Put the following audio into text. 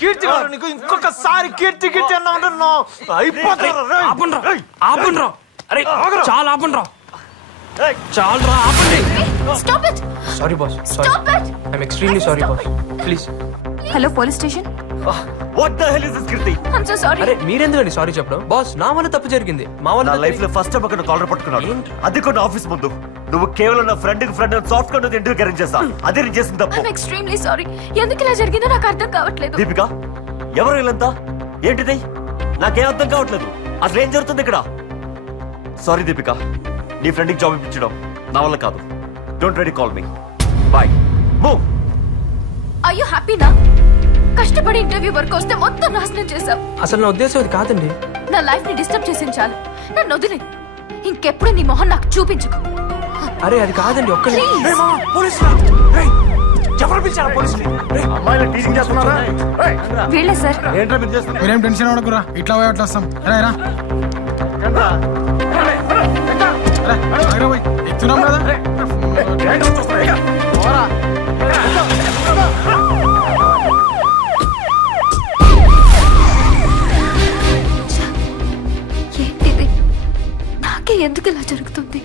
కీర్తి గారు నీకు ఇంకొకసారి కీర్తి కీర్తి అన్నా అయిపోతారా? ఆపండ్రా. అరే చాలా ఆపండ్రా. చాలరా ఆపండి. Stop it! Sorry boss. Stop it! I'm extremely sorry boss. Please. Hello police station. What the hell is this Keerthi? I'm so sorry. అరే మీరెందుకండి సారీ చెప్పడం? బాస్ నా వల్ల తప్పు జరిగింది. మా వల్ల నా లైఫ్ లో ఫస్ట్ టైం అక్కడ కాలర్ పట్టుకున్నాడు. అది కూడా ఆఫీస్ ముందు. నువ్వు కేవలం నా ఫ్రెండ్ సాఫ్ట్ గా ఇంటర్వ్యూ అరేంజ్ చేస్తా. అదే నేను చేసిన తప్పు. I'm extremely sorry. ఎందుకు ఇలా జరిగిందో నాకు అర్థం కావట్లేదు. దీపిక ఎవరు వీళ్ళంతా? ఏంటిది? నాకేం అర్థం కావట్లేదు. అసలు ఏం జరుగుతుంది ఇక్కడ? సారీ దీపిక, నీ ఫ్రెండ్ కి జాబ్ ఇప్పించడం నా వల్ల కాదు. Don't ready call me. Bye. Move. Are you happy నా? కష్టపడి ఇంటర్వ్యూ వరకు వస్తే మొత్తం నాశనం చేశావు. అసలు నా ఉద్దేశం అది కాదండి. నా లైఫ్ ని డిస్టర్బ్ చేసింది చాలు. నన్ను వదిలే. ఇంకెప్పుడు నీ మొహం నాకు చూపించుకో. అరే అది కాదండి. ఒక్క Please. ఎవరు పిలిచారా పోలీసులు? అమ్మాయిలు టీచింగ్ చేస్తున్నారా? వీళ్ళే సార్. ఏంట్రా మీరు చేస్తున్నారు? మీరేం టెన్షన్ అవ్వకురా, ఇట్లా పోయి అట్లా వస్తాం. ఎక్కుతున్నాం కదా. ఏంటిది? నాకే ఎందుకు ఇలా జరుగుతుంది?